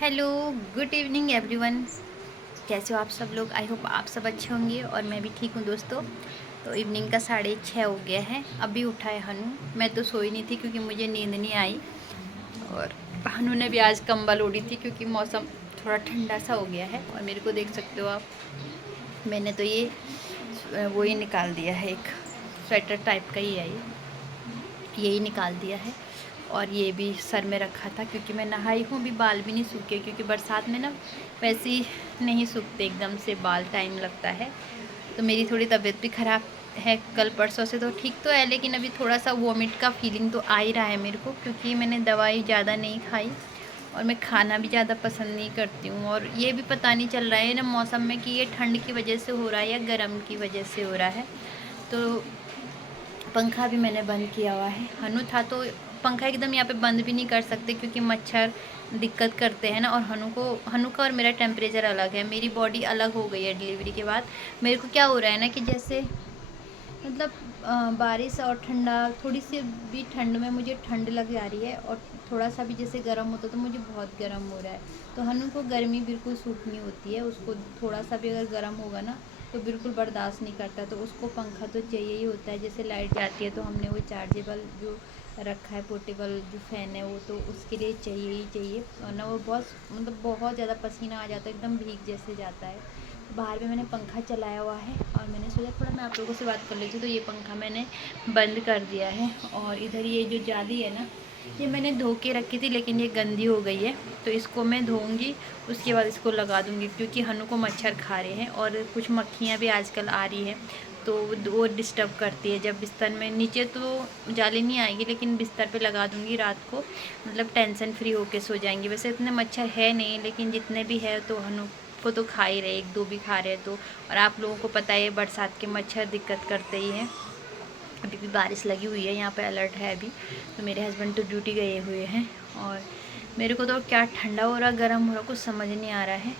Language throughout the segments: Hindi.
Hello, good evening everyone. कैसे हो आप सब लोग? आई होप आप सब अच्छे होंगे और मैं भी ठीक हूँ दोस्तों। तो इवनिंग का 6:30 हो गया है। अभी उठा है हनु। मैं तो सोई नहीं थी क्योंकि मुझे नींद नहीं आई। और हनु ने भी आज कंबल ओढ़ी थी क्योंकि मौसम थोड़ा ठंडा सा हो गया है। और मेरे को देख सकते हो आप, मैंने तो ये वो ही निकाल दिया है, एक स्वेटर टाइप का ही है ये, यही निकाल दिया है। और ये भी सर में रखा था क्योंकि मैं नहाई हूँ, अभी बाल भी नहीं सूखे क्योंकि बरसात में ना वैसे ही नहीं सूखते एकदम से बाल, टाइम लगता है। तो मेरी थोड़ी तबीयत भी ख़राब है, कल परसों से तो ठीक तो है लेकिन अभी थोड़ा सा वॉमिट का फीलिंग तो आ ही रहा है मेरे को, क्योंकि मैंने दवाई ज़्यादा नहीं खाई और मैं खाना भी ज़्यादा पसंद नहीं करती हूँ। और ये भी पता नहीं चल रहा है ना मौसम में कि ये ठंड की वजह से हो रहा है या गर्म की वजह से हो रहा है। तो पंखा भी मैंने बंद किया हुआ है। हनु था तो पंखा एकदम यहाँ पे बंद भी नहीं कर सकते क्योंकि मच्छर दिक्कत करते हैं ना। और हनु का और मेरा टेम्परेचर अलग है, मेरी बॉडी अलग हो गई है डिलीवरी के बाद। मेरे को क्या हो रहा है ना कि जैसे मतलब बारिश और ठंडा, थोड़ी सी भी ठंड में मुझे ठंड लग आ रही है और थोड़ा सा भी जैसे गर्म होता तो मुझे बहुत गर्म हो रहा है। तो हनु को गर्मी बिल्कुल सूट नहीं होती है, उसको थोड़ा सा भी अगर गर्म होगा ना तो बिल्कुल बर्दाश्त नहीं करता। तो उसको पंखा तो चाहिए ही होता है। जैसे लाइट जाती है तो हमने वो चार्जेबल जो रखा है, पोर्टेबल जो फ़ैन है, वो तो उसके लिए चाहिए ही चाहिए। और ना वो बहुत मतलब बहुत ज़्यादा पसीना आ जाता है, एकदम भीग जैसे जाता है। बाहर में मैंने पंखा चलाया हुआ है और मैंने सोचा थोड़ा मैं आप लोगों से बात कर लेती हूँ, तो ये पंखा मैंने बंद कर दिया है। और इधर ये जो जाली है ना, ये मैंने धो के रखी थी लेकिन ये गंदी हो गई है, तो इसको मैं धोऊंगी, उसके बाद इसको लगा दूंगी क्योंकि हनु को मच्छर खा रहे हैं और कुछ मक्खियाँ भी आजकल आ रही हैं तो वो डिस्टर्ब करती है। जब बिस्तर में नीचे तो जाली नहीं आएगी लेकिन बिस्तर पे लगा दूंगी रात को, मतलब टेंशन फ्री होके सो जाएंगी। वैसे इतने मच्छर है नहीं लेकिन जितने भी है तो हनु को तो खा ही रहे, एक दो भी खा रहे तो। और आप लोगों को पता है बरसात के मच्छर दिक्कत करते ही हैं। अभी भी बारिश लगी हुई है, यहाँ पे अलर्ट है अभी। तो मेरे हस्बैंड तो ड्यूटी गए हुए हैं और मेरे को तो क्या ठंडा हो रहा गर्म हो रहा कुछ समझ नहीं आ रहा है।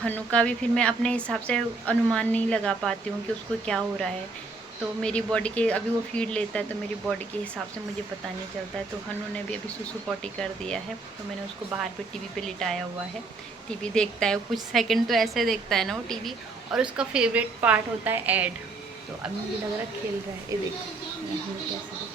हनु का भी फिर मैं अपने हिसाब से अनुमान नहीं लगा पाती हूँ कि उसको क्या हो रहा है। तो मेरी बॉडी के अभी वो फीड लेता है तो मेरी बॉडी के हिसाब से मुझे पता नहीं चलता है। तो हनु ने भी अभी सुसु पॉटी कर दिया है तो मैंने उसको बाहर पे टीवी पे लिटाया हुआ है। टीवी देखता है कुछ सेकंड तो ऐसे देखता है ना वो टीवी, और उसका फेवरेट पार्ट होता है ऐड। तो अभी मुझे लग रहा है खेल रहा है, ये देखो कैसे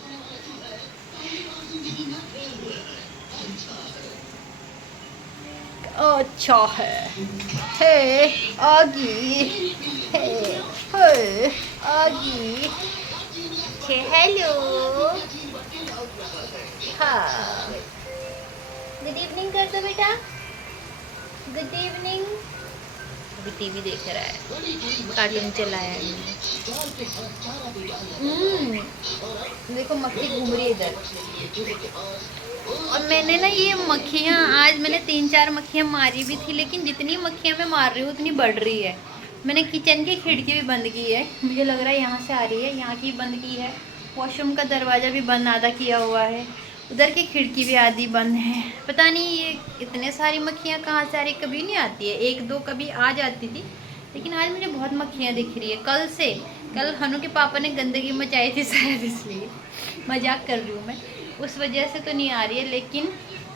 अच्छा है। हे आगी, हे हे आगी, छे हेलो, हाँ गुड इवनिंग कर दो बेटा, गुड इवनिंग। अभी टीवी देख रहा है, कार्टून चलाया है देखो मक्खी घूम रही है इधर। और मैंने ना ये मक्खियाँ आज मैंने 3-4 मक्खियाँ मारी भी थी लेकिन जितनी मक्खियाँ मैं मार रही हूँ उतनी बढ़ रही है। मैंने किचन की खिड़की भी बंद की है, मुझे लग रहा है यहाँ से आ रही है, यहाँ की बंद की है। वॉशरूम का दरवाज़ा भी बंद आधा किया हुआ है, उधर की खिड़की भी आधी बंद है। पता नहीं ये इतने सारी मक्खियाँ कहाँ से आ रही, कभी नहीं आती है, एक दो कभी आ जाती थी लेकिन आज मुझे बहुत मक्खियाँ दिख रही है। कल से, कल हनु के पापा ने गंदगी मचाई थी शायद, इसलिए मजाक कर रही हूँ मैं, उस वजह से तो नहीं आ रही है लेकिन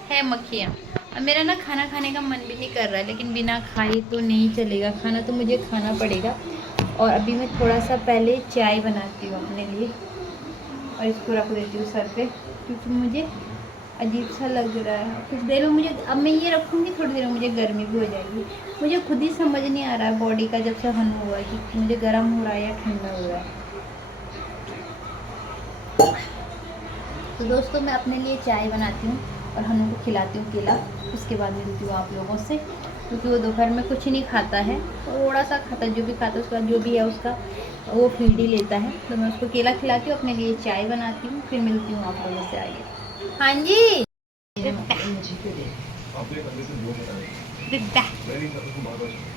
है मक्खियाँ। अब मेरा ना खाना खाने का मन भी नहीं कर रहा है लेकिन बिना खाई तो नहीं चलेगा, खाना तो मुझे खाना पड़ेगा। और अभी मैं थोड़ा सा पहले चाय बनाती हूँ अपने लिए और इसको रख देती हूँ सर पे क्योंकि मुझे अजीब सा लग रहा है। कुछ देर में मुझे, अब मैं ये रखूँगी थोड़ी देर में मुझे गर्मी भी हो जाएगी। मुझे खुद ही समझ नहीं आ रहा है बॉडी का जब से हनु हुआ है कि मुझे गर्म हो रहा है या ठंडा हो रहा है। तो दोस्तों मैं अपने लिए चाय बनाती हूँ और हनु को खिलाती हूँ केला, उसके बाद मिलती हूँ आप लोगों से, क्योंकि वो दोपहर में कुछ नहीं खाता है, थोड़ा सा खाता है, जो भी खाता है उसके बाद जो भी है उसका वो फीड ही लेता है। तो मैं उसको केला खिलाती हूँ, अपने लिए चाय बनाती हूँ, फिर मिलती हूँ आप लोगों से आगे। हाँ जी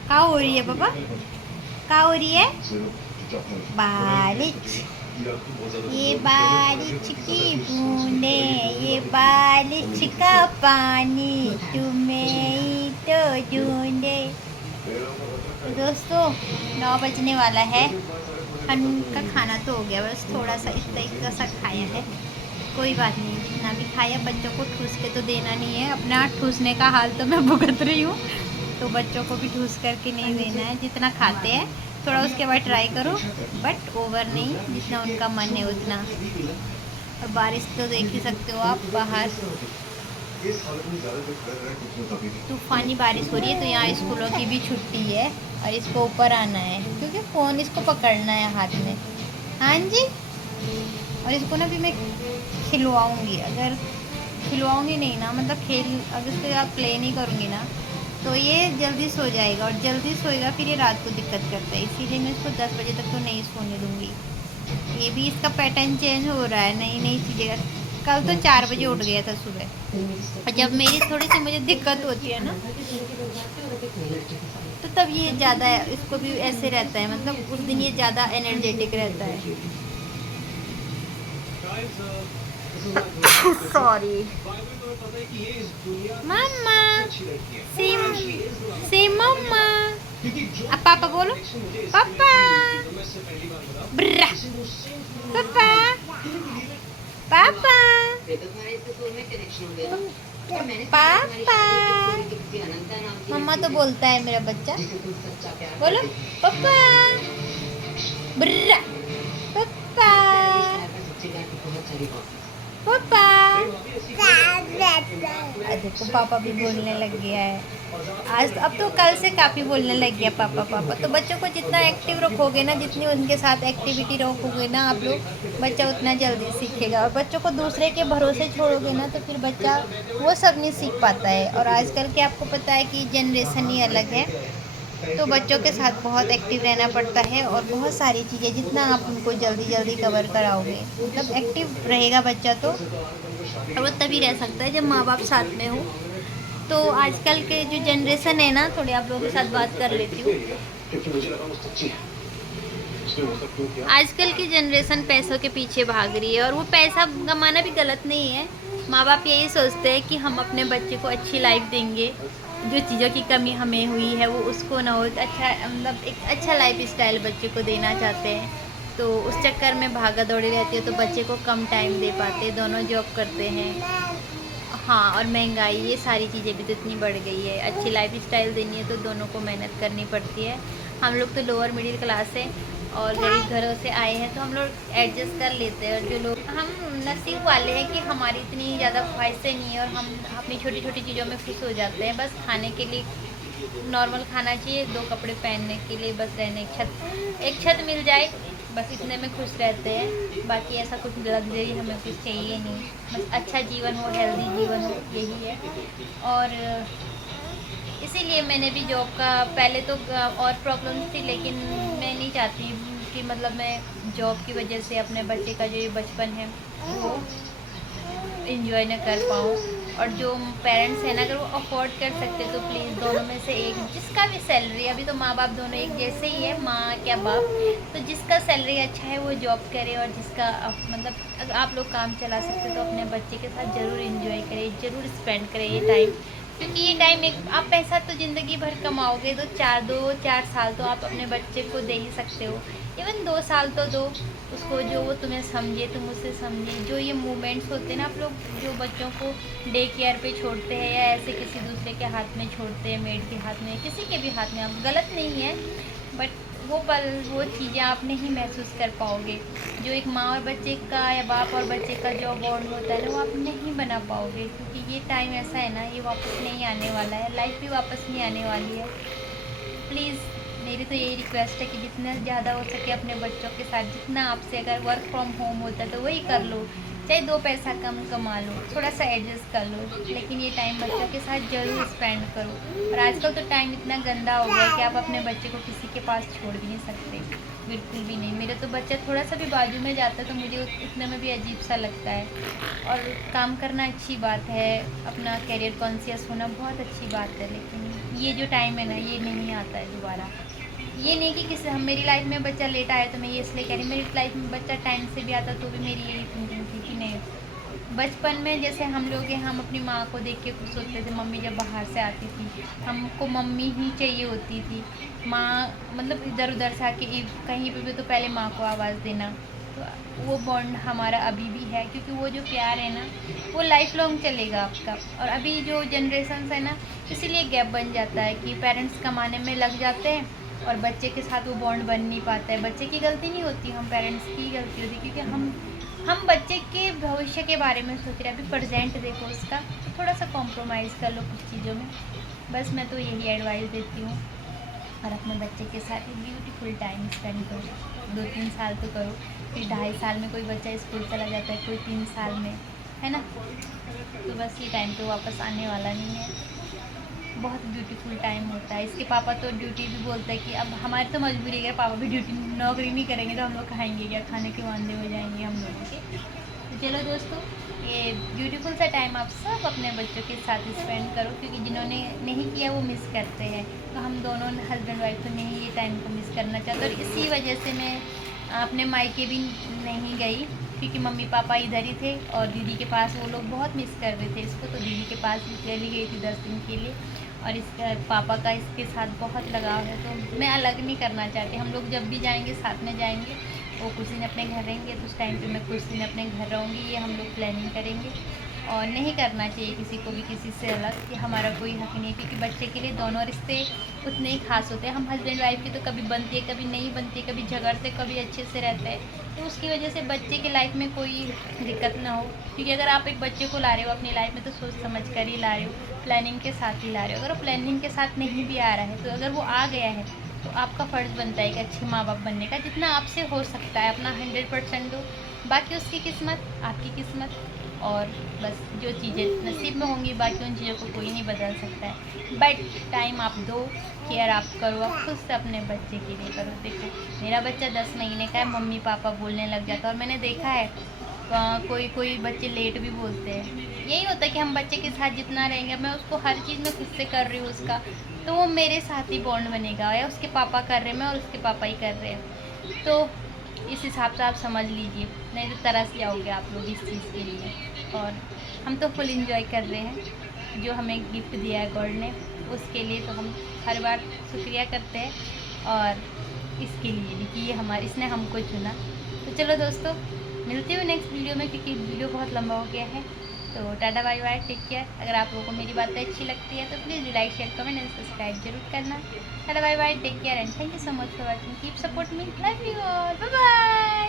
क्या हो रही है पापा, क्या हो रही है? बारिश, ये बारिश की बूंदे, ये बारिश का पानी तुम्हें ही तो ढूंढे। तो दोस्तों 9 बजने वाला है, हनु का खाना तो हो गया, बस थोड़ा सा इतना सा खाया है कोई बात नहीं, जितना भी खाया बच्चों को ठूस के तो देना नहीं है। अपना ठूसने का हाल तो मैं भुगत रही हूँ, तो बच्चों को भी ठूस करके नहीं देना है। जितना खाते हैं थोड़ा उसके बाद ट्राई करो, बट ओवर नहीं, जितना उनका मन है उतना। और बारिश तो देख ही सकते हो आप बाहर, तूफानी बारिश हो रही है। तो यहाँ स्कूलों की भी छुट्टी है और इसको ऊपर आना है क्योंकि फ़ोन इसको पकड़ना है हाथ में। हाँ जी, और इसको ना भी मैं खिलवाऊँगी, अगर खिलवाऊँगी नहीं ना, मतलब खेल अगर इसके आप प्ले नहीं करूँगी ना, तो ये जल्दी सो जाएगा, और जल्दी सोएगा फिर ये रात को दिक्कत करता है। इसीलिए मैं इसको 10 बजे तक तो नहीं सोने दूँगी। ये भी इसका पैटर्न चेंज हो रहा है, नई नई चीज़ें। कल तो 4 बजे उठ गया था सुबह, और जब मेरी थोड़ी सी मुझे दिक्कत होती है ना, तो तब ये ज़्यादा इसको भी ऐसे रहता है, मतलब उस दिन ये ज़्यादा एनर्जेटिक रहता है। सॉरी मम्मा, से मम्मा, अब पापा बोलो, पापा, ब्रा, पापा, पापा, पापा। मम्मा तो बोलता है मेरा बच्चा, बोलो पापा, ब्रा, पापा, पापा। देखो पापा भी बोलने लग गया है आज, अब तो कल से काफ़ी बोलने लग गया पापा पापा। तो बच्चों को जितना एक्टिव रखोगे ना, जितनी उनके साथ एक्टिविटी रखोगे ना आप लोग, बच्चा उतना जल्दी सीखेगा। और बच्चों को दूसरे के भरोसे छोड़ोगे ना, तो फिर बच्चा वो सब नहीं सीख पाता है। और आजकल के आपको पता है कि जनरेशन ही अलग है, तो बच्चों के साथ बहुत एक्टिव रहना पड़ता है। और बहुत सारी चीज़ें जितना आप उनको जल्दी जल्दी कवर कराओगे, मतलब एक्टिव रहेगा बच्चा, तो वो तभी रह सकता है जब माँ बाप साथ में हो। तो आजकल के जो जनरेशन है ना, थोड़ी आप लोगों के साथ बात कर लेती हूँ। आजकल की जनरेशन पैसों के पीछे भाग रही है, और वो पैसा कमाना भी गलत नहीं है। माँ बाप यही सोचते हैं कि हम अपने बच्चे को अच्छी लाइफ देंगे, जो चीज़ों की कमी हमें हुई है वो उसको ना हो, अच्छा मतलब एक अच्छा लाइफ स्टाइल बच्चे को देना चाहते हैं। तो उस चक्कर में भागा दौड़ी रहती है, तो बच्चे को कम टाइम दे पाते, दोनों जॉब करते हैं। हाँ, और महंगाई, ये सारी चीज़ें भी तो इतनी बढ़ गई है। अच्छी लाइफ स्टाइल देनी है तो दोनों को मेहनत करनी पड़ती है। हम लोग तो लोअर मिडिल क्लास है और गरीब घरों से आए हैं, तो हम लोग एडजस्ट कर लेते हैं। और जो लोग, हम नसीब वाले हैं कि हमारी इतनी ज़्यादा ख्वाहिशें नहीं है, और हम अपनी छोटी छोटी चीज़ों में खुश हो जाते हैं। बस खाने के लिए नॉर्मल खाना चाहिए, 2 कपड़े पहनने के लिए बस रहने, एक छत मिल जाए, बस इतने में खुश रहते हैं। बाकी ऐसा कुछ लग्जरी हमें कुछ चाहिए नहीं, बस अच्छा जीवन हो, हेल्दी जीवन हो, यही है। और इसीलिए मैंने भी जॉब का, पहले तो और प्रॉब्लम्स थी, लेकिन मैं नहीं चाहती कि मतलब मैं जॉब की वजह से अपने बच्चे का जो ये बचपन है वो इंजॉय ना कर पाऊँ। और जो पेरेंट्स हैं ना, अगर वो अफोर्ड कर सकते तो प्लीज़ दोनों में से एक, जिसका भी सैलरी, अभी तो माँ बाप दोनों एक जैसे ही है, माँ क्या बाप, तो जिसका सैलरी अच्छा है वो जॉब करे, और जिसका मतलब अगर आप लोग काम चला सकते तो अपने बच्चे के साथ ज़रूर इंजॉय करें, ज़रूर स्पेंड करें ये टाइम। क्योंकि ये टाइम, एक आप पैसा तो ज़िंदगी भर कमाओगे, तो 4 साल तो आप अपने बच्चे को दे ही सकते हो। इवन 2 साल तो दो उसको, जो वो तुम्हें समझे, तुम उसे समझे। जो ये मोमेंट्स होते हैं ना, आप लोग जो बच्चों को डे केयर पे छोड़ते हैं या ऐसे किसी दूसरे के हाथ में छोड़ते हैं, मेड के हाथ में, किसी के भी हाथ में, आप गलत नहीं है, बट वो पल, वो चीज़ें आप नहीं महसूस कर पाओगे। जो एक माँ और बच्चे का या बाप और बच्चे का जो बॉन्ड होता है ना, वो आप नहीं बना पाओगे। क्योंकि ये टाइम ऐसा है ना, ये वापस नहीं आने वाला है, लाइफ भी वापस नहीं आने वाली है। प्लीज़ मेरी तो यही रिक्वेस्ट है कि जितना ज़्यादा हो सके अपने बच्चों के साथ, जितना आपसे अगर वर्क फ्रॉम होम होता है तो वही कर लो, चाहे 2 पैसा कम कमा लो, थोड़ा सा एडजस्ट कर लो, लेकिन ये टाइम बच्चों के साथ ज़रूर स्पेंड करो। और आजकल तो टाइम इतना गंदा हो गया है कि आप अपने बच्चे को किसी के पास छोड़ भी नहीं सकते, बिल्कुल भी नहीं। मेरा तो बच्चा थोड़ा सा भी बाजू में जाता है तो मुझे उतने में भी अजीब सा लगता है। और काम करना अच्छी बात है, अपना करियर कॉन्शियस होना बहुत अच्छी बात है, लेकिन ये जो टाइम है ना, ये नहीं आता है दोबारा। ये नहीं कि किसी, हम, मेरी लाइफ में बच्चा लेट आया तो मैं ये इसलिए कह रही, मेरी लाइफ में बच्चा टाइम से भी आता तो भी मेरी यही थिंकिंग थी कि नहीं, बचपन में जैसे हम लोग हैं, हम अपनी माँ को देख के खुश होते थे। मम्मी जब बाहर से आती थी, हमको मम्मी ही चाहिए होती थी। माँ मतलब इधर उधर से आके कहीं पे भी तो पहले माँ को आवाज़ देना, तो वो बॉन्ड हमारा अभी भी है, क्योंकि वो जो प्यार है ना वो लाइफ लॉन्ग चलेगा आपका। और अभी जो जनरेशन है ना, इसीलिए गैप बन जाता है कि पेरेंट्स कमाने में लग जाते हैं और बच्चे के साथ वो बॉन्ड बन नहीं पाता है। बच्चे की गलती नहीं होती, हम पेरेंट्स की गलती होती, क्योंकि हम बच्चे के भविष्य के बारे में सोच रहे हैं। अभी प्रेजेंट देखो उसका, तो थोड़ा सा कॉम्प्रोमाइज़ कर लो कुछ चीज़ों में। बस मैं तो यही एडवाइस देती हूँ। और अपने बच्चे के साथ एक ब्यूटीफुल टाइम स्पेंड करो। 2-3 साल तो करो, फिर 2.5 साल में कोई बच्चा स्कूल चला जाता है, कोई 3 साल में, है ना। तो बस ये टाइम तो वापस आने वाला नहीं है। बहुत ब्यूटीफुल टाइम होता है। इसके पापा तो ड्यूटी भी बोलते हैं कि अब हमारी तो मजबूरी है, पापा भी ड्यूटी नौकरी नहीं करेंगे तो हम लोग खाएंगे क्या, खाने के वांदे हो जाएंगे हम लोगों के। तो चलो दोस्तों, ये ब्यूटीफुल सा टाइम आप सब अपने बच्चों के साथ स्पेंड करो, क्योंकि जिन्होंने नहीं किया वो मिस करते हैं। तो हम दोनों हस्बैंड वाइफ तो नहीं ये टाइम को मिस करना चाहते, और इसी वजह से मैं अपने मायके भी नहीं गई, क्योंकि मम्मी पापा इधर ही थे और दीदी के पास वो लोग बहुत मिस कर रहे थे इसको। तो दीदी के पास भी चली गई थी 10 दिन के लिए। और इसका पापा का इसके साथ बहुत लगाव है, तो मैं अलग नहीं करना चाहती। हम लोग जब भी जाएंगे साथ में जाएंगे। वो कुछ दिन अपने घर रहेंगे तो उस टाइम पे मैं कुछ दिन अपने घर रहूँगी, ये हम लोग प्लानिंग करेंगे। और नहीं करना चाहिए किसी को भी किसी से अलग, कि हमारा कोई हक नहीं है, क्योंकि बच्चे के लिए दोनों रिश्ते उतने ही खास होते हैं। हम हस्बैंड वाइफ की तो कभी बनती है, कभी नहीं बनती, कभी झगड़ते, कभी अच्छे से रहते हैं। तो उसकी वजह से बच्चे के लाइफ में कोई दिक्कत ना हो, क्योंकि अगर आप एक बच्चे को ला रहे हो अपनी लाइफ में तो सोच समझ कर ही ला रहे हो, प्लानिंग के साथ ही ला रहे हो। अगर वो प्लानिंग के साथ नहीं भी आ रहा है, तो अगर वो आ गया है तो आपका फ़र्ज़ बनता है कि अच्छे माँ बाप बनने का, जितना आपसे हो सकता है अपना 100% दो। बाकी उसकी किस्मत, आपकी किस्मत, और बस जो चीज़ें नसीब में होंगी, बाकी उन चीज़ों को कोई नहीं बदल सकता है। बट टाइम आप दो, केयर आप करो, आप खुद से अपने बच्चे के लिए करो। देखो मेरा बच्चा 10 महीने का है, मम्मी पापा बोलने लग जाता है। और मैंने देखा है कोई कोई बच्चे लेट भी बोलते हैं। यही होता है कि हम बच्चे के साथ जितना रहेंगे, मैं उसको हर चीज़ में खुद से कर रही हूँ उसका, तो वो मेरे साथ ही बॉन्ड बनेगा। या उसके पापा कर रहे हैं, मैं और उसके पापा ही कर रहे हैं। तो इस हिसाब से आप समझ लीजिए, नहीं तो तरस जाओगे आप लोग इस चीज़ के लिए। और हम तो फुल इंजॉय कर रहे हैं जो हमें गिफ्ट दिया है गॉड ने, उसके लिए तो हम हर बार शुक्रिया करते हैं। और इसके लिए भी कि ये इसने हमको चुना। तो चलो दोस्तों, मिलती हूँ नेक्स्ट वीडियो में, क्योंकि वीडियो बहुत लंबा हो गया है। तो tata bye bye, take care. अगर आप लोगों को मेरी बातें अच्छी लगती है तो please like share comment and subscribe जरूर करना। Tata bye bye, take care and thank you so much for watching. Keep support me, love you all, bye bye.